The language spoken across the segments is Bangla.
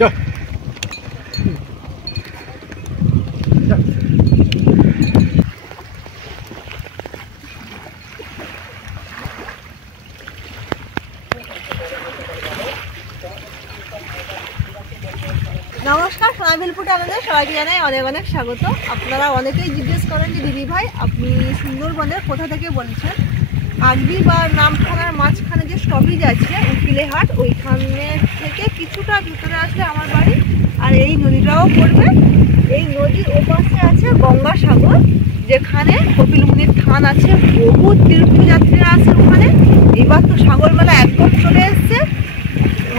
নমস্কার, সোনাবিল ফুটে আমাদের সবাইকে জানাই অনেক অনেক স্বাগত। আপনারা অনেকেই জিজ্ঞেস করেন যে দিদি ভাই আপনি সুন্দরবনের কোথা থেকে বলছেন। আগবি বা নামখানার মাঝখানে যে স্টপেজ আছে উকিলেহাট, ওইখানে থেকে কিছুটা ভিতরে আসলে আমার বাড়ি। আর এই নদীটাও পড়বে, এই নদীর ওপাশে আছে গঙ্গাসাগর, যেখানে কপিল মুনির থান আছে। বহু তীর্থযাত্রীরা আছে ওখানে। এবার তো সাগর মেলা একদম চলে এসছে।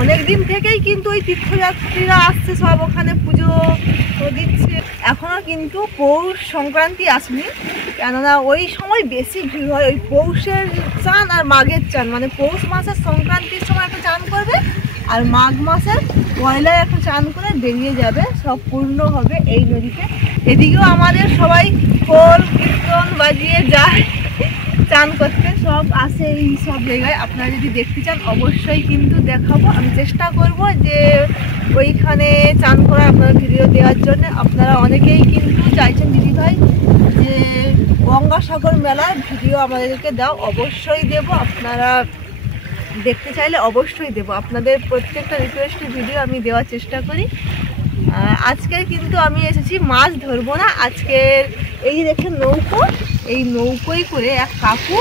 অনেকদিন থেকেই কিন্তু ওই তীর্থযাত্রীরা আসছে, সব ওখানে পুজো দিচ্ছে। এখনো কিন্তু পৌষ সংক্রান্তি আসেনি, কেননা ওই সময় বেশি ভিড় হয়। ওই পৌষের চান আর মাঘের চান, মানে পৌষ মাসের সংক্রান্তির সময় একটা চান করবে, আর মাঘ মাসের পয়লায় একটা চান করে বেরিয়ে যাবে, সব পূর্ণ হবে এই নদীতে। এদিকেও আমাদের সবাই খোল কীর্তন বাজিয়ে যায় চান করতে, সব আসে এই সব জায়গায়। আপনারা যদি দেখতে চান অবশ্যই কিন্তু দেখাবো। আমি চেষ্টা করব যে ওইখানে চান করা আপনার ভিডিও দেওয়ার জন্য। আপনারা অনেকেই কিন্তু চাইছেন দিদি ভাই যে গঙ্গাসাগর মেলার ভিডিও আমাদেরকে দাও, অবশ্যই দেব। আপনারা দেখতে চাইলে অবশ্যই দেব। আপনাদের প্রত্যেকটা রিকোয়েস্টের ভিডিও আমি দেওয়ার চেষ্টা করি। আজকে কিন্তু আমি এসেছি মাছ ধরবো না। আজকের এই দেখেন নৌকো, এই নৌকোয় করে এক কাকু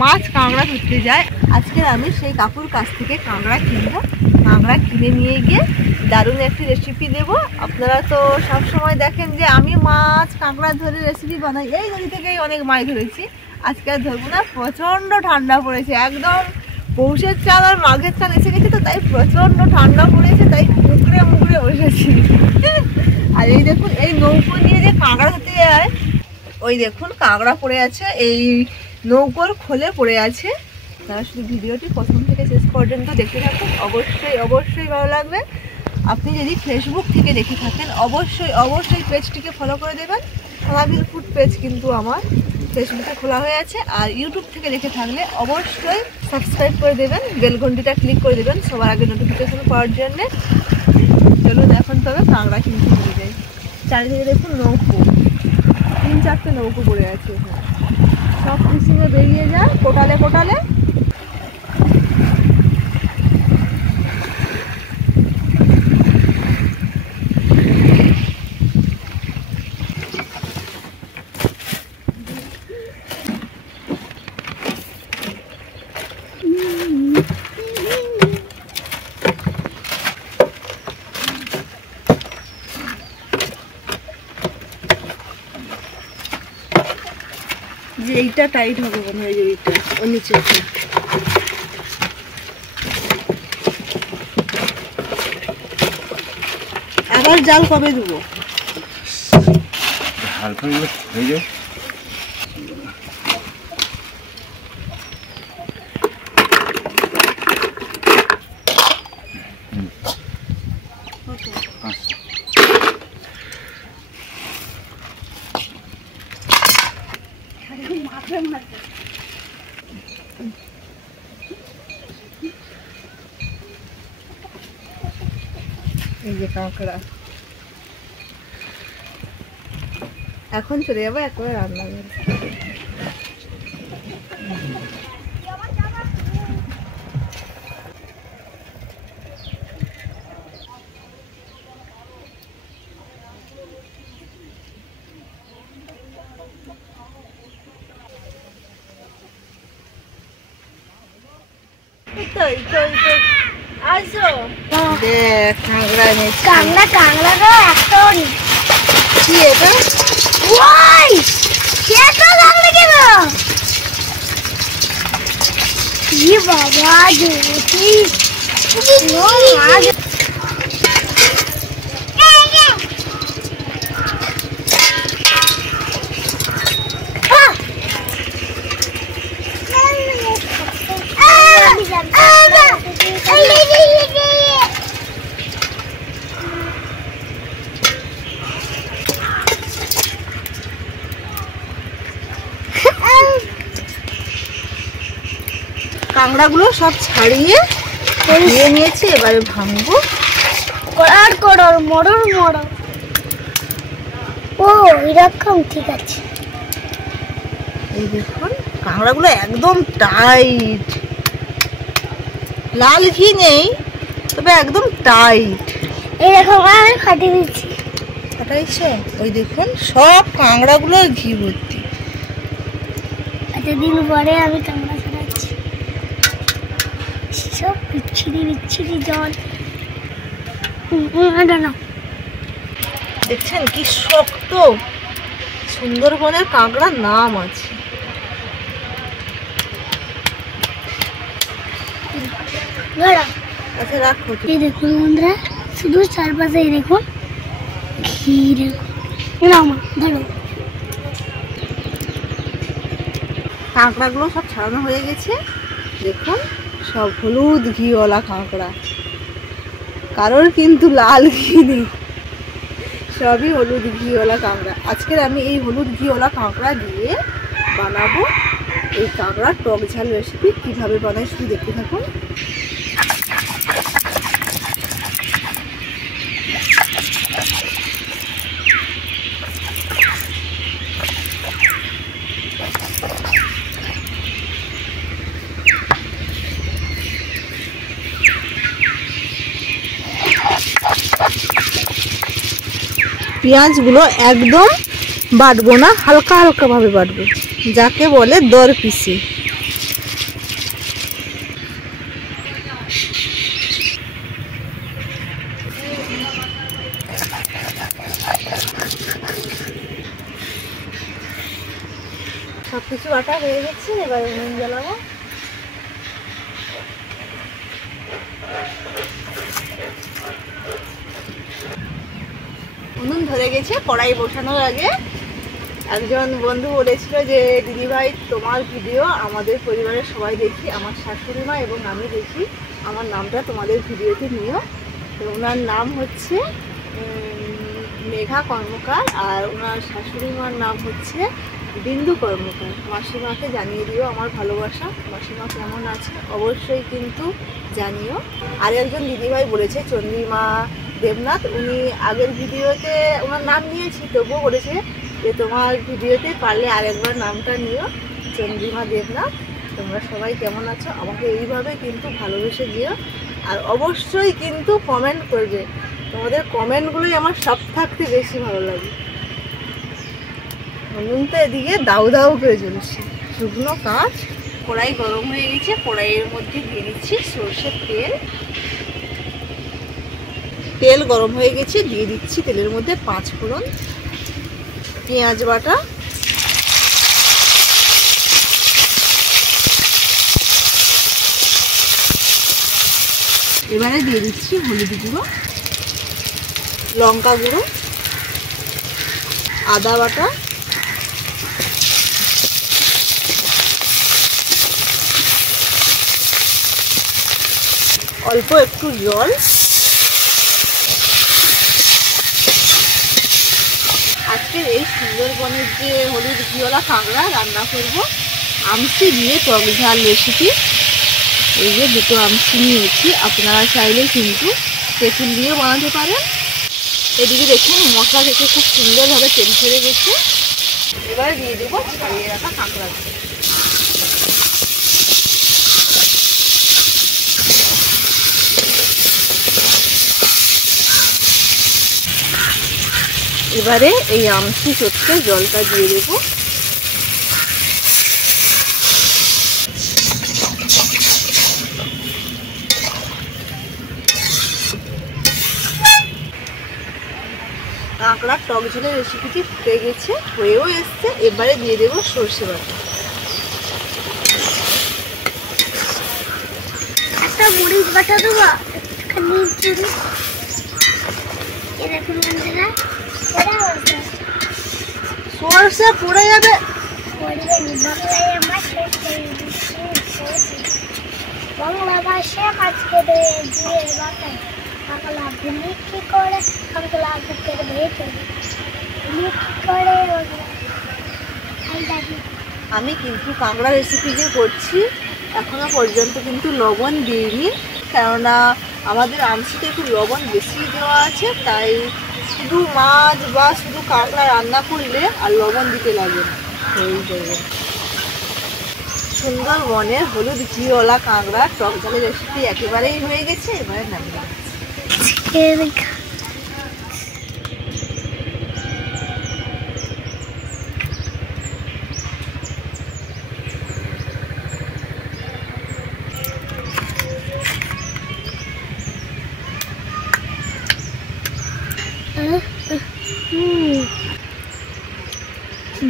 মাছ কাঁকড়া ধরতে যায়। আজকে আমি সেই কাকুর কাছ থেকে কাঁকড়া কিনবো। কাঁকড়া কিনে নিয়ে গিয়ে দারুণ একটি রেসিপি দেব। আপনারা তো সব সময় দেখেন যে আমি মাছ কাঁকড়া ধরে রেসিপি বানাই, এই নদী থেকেই অনেক মাছ ধরেছি। আজকে আর ধরবো না, প্রচণ্ড ঠান্ডা পড়েছে। একদম পৌষের চাল আর মাঘের চাল এসে গেছে, তো তাই প্রচণ্ড ঠান্ডা পড়েছে, তাই মুখড়ে মুখড়ে বসেছি। আর এই দেখুন এই নৌকো নিয়ে যে কাঁকড়া ধরতে যায়, ওই দেখুন কাঁকড়া পড়ে আছে, এই নৌকোর খোলে পড়ে আছে। তারা শুধু ভিডিওটি প্রথম থেকে শেষ পর্যন্ত দেখতে থাকুন, অবশ্যই অবশ্যই ভালো লাগবে। আপনি যদি ফেসবুক থেকে দেখে থাকেন অবশ্যই অবশ্যই পেজটিকে ফলো করে দেবেন। সোনাবিল ফুড পেজ কিন্তু আমার ফেসবুকে খোলা হয়ে আছে। আর ইউটিউব থেকে দেখে থাকলে অবশ্যই সাবস্ক্রাইব করে দেবেন, বেল ঘন্টিটা ক্লিক করে দেবেন সবার আগে নোটিফিকেশন পাওয়ার জন্যে। চলুন এখন তবে কাঁকড়া কিনতে চলে যাই। চারিদিকে দেখুন নৌকো, 3-4টে নৌকো পড়ে আছে, সব ফিশিংয়ে বেরিয়ে যায় কোটালে কোটালে। যে এইটা টাইট হবে মনে হয়, যে এইটা ওর নিচে। আবার জাল কবে দেবো? হালকা হয়ে যায়। এই যে কাঁকড়া এখন চলে যাবো একবারে রান্নাঘরে। আসো দেখ কাঁকড়া এনেছি। কাঁকড়া কাঁকড়া একটা কি এটা? ওই এত কাঁকড়া কেন? কি বাবা দেখি কাঁকড়াগুলো সব ছাড়িয়ে নিয়ে নিয়েছি, এবারে ভাঙবো। করার করর মরর মরর। ও এরকম, ঠিক আছে। এই দেখুন কাঁকড়াগুলো একদম টাইট, লাল ঘি নেই তবে একদম টাইট। এরকম আমি ফাটিয়ে দিচ্ছি। ফাটাইছে? ওই দেখুন সব কাঁকড়াগুলো ঘি ভর্তি। এতদিন পরে আমি কাঁকড়া ছাড়াচ্ছি, সব বিচ্ছিরি বিচ্ছিরি জল। না দেখছেন কি শক্ত, সুন্দরবনের কাঁকড়ার নাম আছে। আচ্ছা রাখো। এই দেখুন বন্ধুরা, শুধু চারপাশে দেখুন ঘি। দেখুন না মা, ধরো। কাঁকড়াগুলো সব ছাড়ানো হয়ে গেছে। দেখুন সব হলুদ ঘিওয়ালা কাঁকড়া, কারোর কিন্তু লাল ঘি নেই, সবই হলুদ ঘিওয়ালা কাঁকড়া। আজকের আমি এই হলুদ ঘিওয়ালা কাঁকড়া দিয়ে বানাবো এই কাঁকড়ার টক ঝাল রেসিপি। কিভাবে বানাই শুধু দেখতে থাকুন। পেঁয়াজগুলো একদম বাটবো না, হালকা হালকা ভাবে বাটবো, যাকে বলে দর পিসি। সবকিছু বাটা হয়ে গেছে, এবার উনুন জ্বালাবো। উনুন ধরে গেছে। কড়াই বসানোর আগে একজন বন্ধু বলেছিল যে দিদি ভাই তোমার ভিডিও আমাদের পরিবারের সবাই দেখি, আমার শাশুড়ি মা এবং আমি দেখি, আমার নামটা তোমাদের ভিডিওতে নিও। তো ওনার নাম হচ্ছে মেঘা কর্মকার, আর ওনার শাশুড়ি মার নাম হচ্ছে বিন্দু কর্মকার। মাসিমাকে জানিয়ে দিও আমার ভালোবাসা। মাসিমা কেমন আছে অবশ্যই কিন্তু জানিও। আর একজন দিদিভাই বলেছে চন্দ্রিমা দেবনাথ, উনি আগের ভিডিওতে ওনার নাম নিয়েছি তবুও বলেছে যে তোমার ভিডিওতে পারলে আরেকবার নামটা নিও, চন্দ্রিমা দেবনাথ। তোমরা সবাই কেমন আছো আমাকে এইভাবে কিন্তু ভালোবেসে দিও, আর অবশ্যই কিন্তু কমেন্ট করবে। তোমাদের কমেন্টগুলোই আমার সব থাকতে বেশি ভালো লাগে। উনুনটা এদিকে দাউ দাউ করে জ্বলছে, শুকনো কাঠ। কড়াই গরম হয়ে গেছে, কড়াইয়ের মধ্যে দিয়ে দিচ্ছি সরষের তেল। তেল গরম হয়ে গেছে, দিয়ে দিচ্ছি তেলের মধ্যে 5 ফোড়ন, পেঁয়াজ বাটা, এবারে দিয়ে দিচ্ছি হলুদ গুঁড়ো, লঙ্কা গুঁড়ো, আদা বাটা, অল্প একটু জল। আজকের এই সুন্দরবনের যে হলুদ ঘিওয়ালা কাঁকড়া রান্না করব আমসি দিয়ে টক ঝাল রেসিপি। এই যে দুটো আমসি নিয়েছি, আপনারা চাইলে কিন্তু তেঁতুল দিয়েও বানাতে পারেন। এদিকে দেখুন মশলা থেকে খুব সুন্দরভাবে তেল ছেড়ে গেছে। এবার দিয়ে দেবো ছাড়িয়ে রাখা কাঁকড়া। এবারে এই আমসি সত্যি জলটা দিয়ে দেবো। কাঁকড়ার টক ঝালের রেসিপিটি ফুটে গেছে, হয়েও এসছে। এবারে দিয়ে দেবো সর্ষে বাটা। একটা মরিচ বাটা দেবো, সর্ষে পড়ে যাবে। বাংলা ভাষা আজকে জিরের বাটা কাঁকড়া ভুলি কি করে, কাঁকড়া বুকের ভেতরে ভুলি কি করে। আমি কিন্তু কাঁকড়া রেসিপি যে করছি এখনো পর্যন্ত কিন্তু লবণ দিইনি, কেননা আমাদের আমসিতে একটু লবণ বেশি দেওয়া আছে, তাই শুধু মাছ বা শুধু কাঁকড়া রান্না করলে আর লবণ দিতে লাগে না, হয়েই যাবে। সুন্দরবনের হলুদ ঘিওয়ালা কাঁকড়া টক ঝালের রেসিপি একেবারেই হয়ে গেছে, এবারে নামিয়ে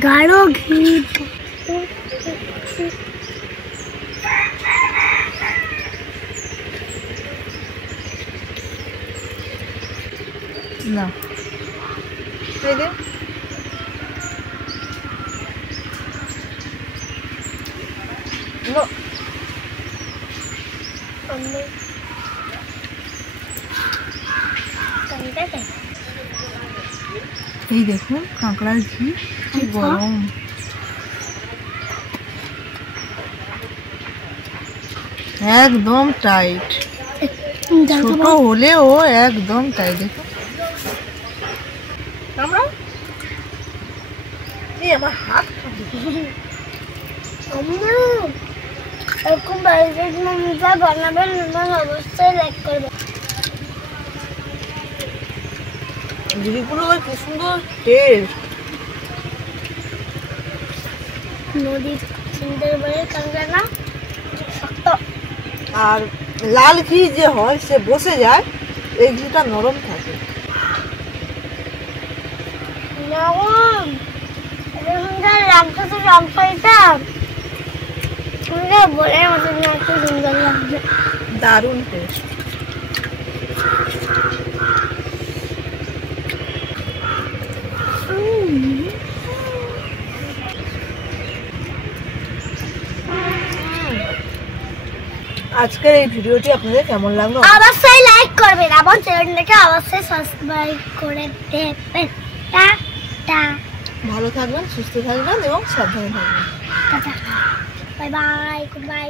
গাঢ় ঘি না এই যে নো এই দেখুন কাঁকড়ার ঘি কি গরম, একদম টাইট, ছোট হলেও একদম টাইট। দেখুন আমরা এই আমার হাত এরকম বাড়িতে বানাবেন অবশ্যই লাইক করবেন। জিনিসগুলো কি সুন্দর টেস্ট। নদীর সুন্দরবনের কাঁকড়া না শক্ত, আর লাল ঘি যে হয় সে বসে যায়, এই ঘিটা নরম থাকে। নরম সুন্দর লাগতেছে রামফলটা, বলে মতো এত সুন্দর লাগছে, দারুণ টেস্ট। আজকের এই ভিডিওটি আপনাদের কেমন লাগলো অবশ্যই লাইক করবেন, আমার চ্যানেলটাকে অবশ্যই সাবস্ক্রাইব করে দেবেন। টাটা, ভালো থাকবেন, সুস্থ থাকবেন এবং সাবধানে থাকবেন। Bye bye, good bye.